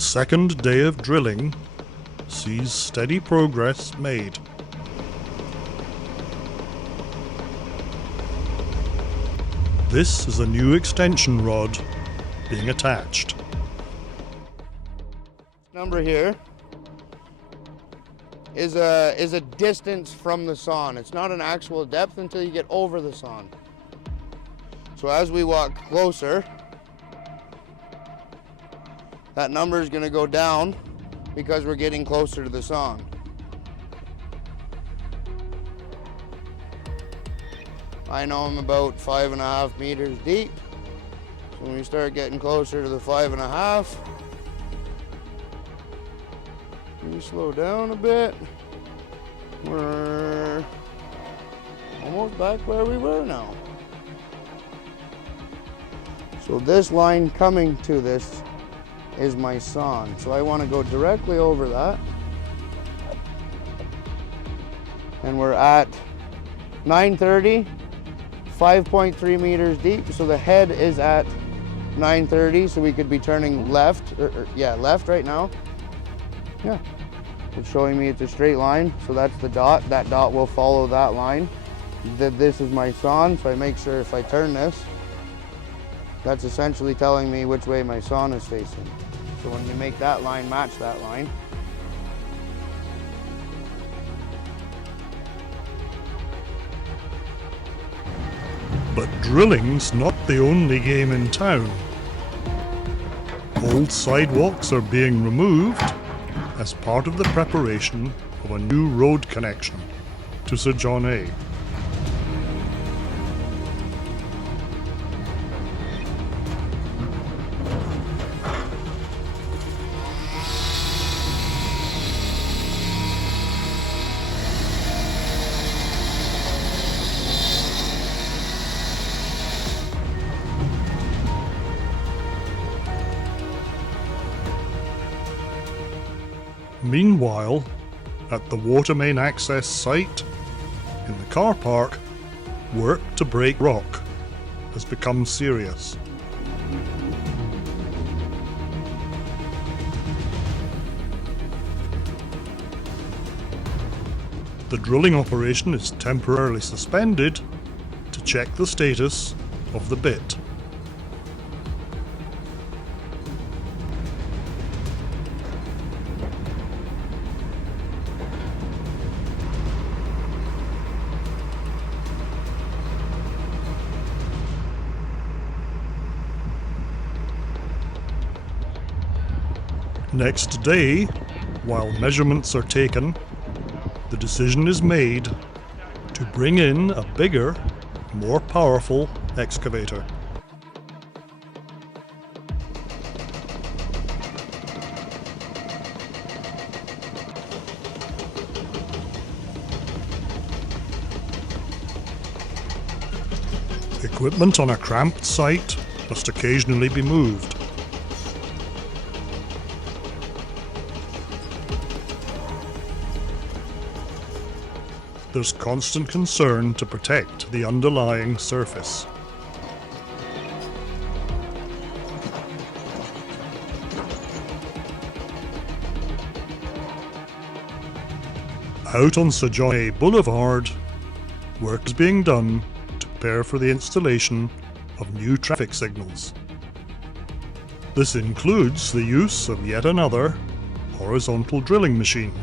second day of drilling sees steady progress made. This is a new extension rod being attached. Number here is a distance from the sawn. It's not an actual depth until you get over the sawn. So as we walk closer, that number is going to go down because we're getting closer to the sawn. I know I'm about 5.5 meters deep. So when we start getting closer to the 5.5, we slow down a bit. We're almost back where we were now. So this line coming to this is my sawn. So I want to go directly over that. And we're at 930, 5.3 meters deep. So the head is at 930, so we could be turning left, left right now. Yeah, it's showing me it's a straight line, so that's the dot. That dot will follow that line. This is my sawn, so I make sure if I turn this, that's essentially telling me which way my sawn is facing. So when we make that line match that line, but drilling's not the only game in town. Old sidewalks are being removed as part of the preparation of a new road connection to Sir John A. Meanwhile, at the water main access site, in the car park, work to break rock has become serious. The drilling operation is temporarily suspended to check the status of the bit. Next day, while measurements are taken, the decision is made to bring in a bigger, more powerful excavator. Equipment on a cramped site must occasionally be moved. There's constant concern to protect the underlying surface. Out on Sir John A. Boulevard, work is being done to prepare for the installation of new traffic signals. This includes the use of yet another horizontal drilling machine.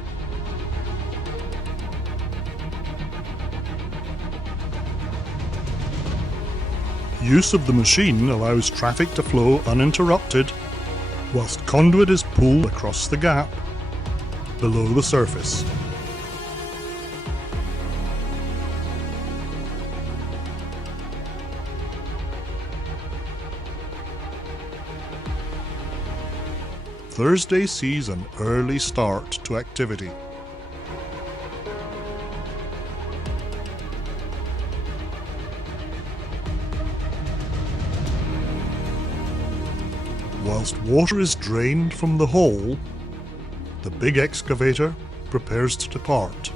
Use of the machine allows traffic to flow uninterrupted whilst conduit is pulled across the gap below the surface. Thursday sees an early start to activity. Whilst water is drained from the hole, the big excavator prepares to depart.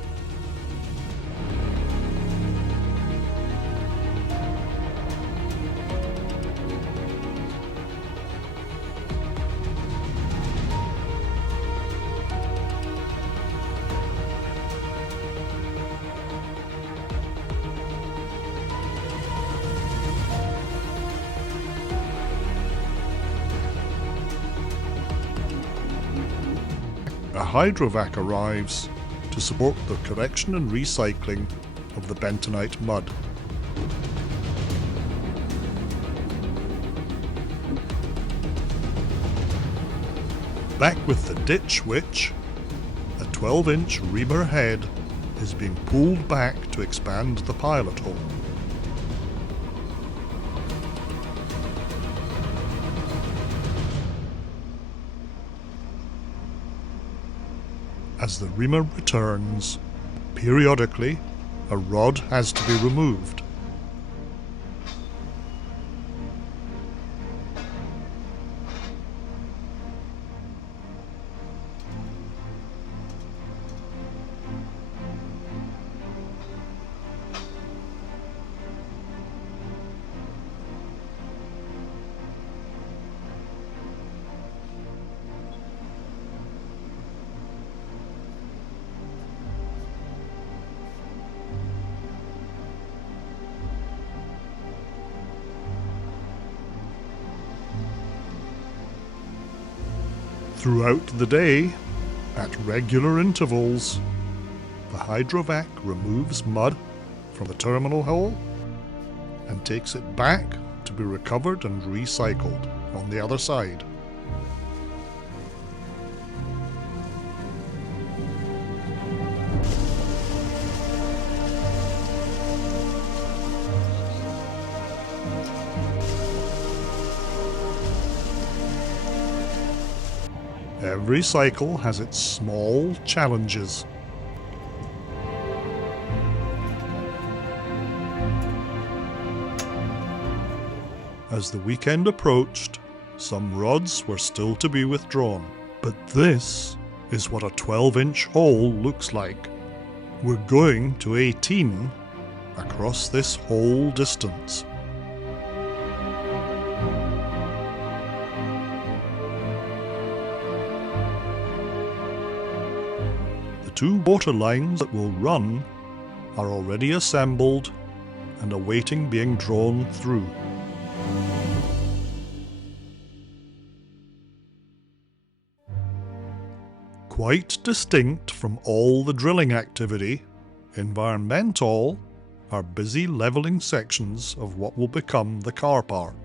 hydrovac arrives to support the collection and recycling of the bentonite mud. Back with the ditch which, a 12-inch reamer head is being pulled back to expand the pilot hole. As the reamer returns, periodically a rod has to be removed. Throughout the day, at regular intervals, the hydrovac removes mud from the terminal hole and takes it back to be recovered and recycled on the other side. Every cycle has its small challenges. As the weekend approached, some rods were still to be withdrawn. But this is what a 12-inch hole looks like. We're going to 18 across this whole distance. The 2 water lines that will run are already assembled and awaiting being drawn through. Quite distinct from all the drilling activity, environmental are busy levelling sections of what will become the car park.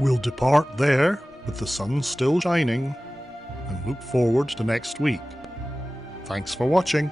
We'll depart there with the sun still shining and look forward to next week. Thanks for watching.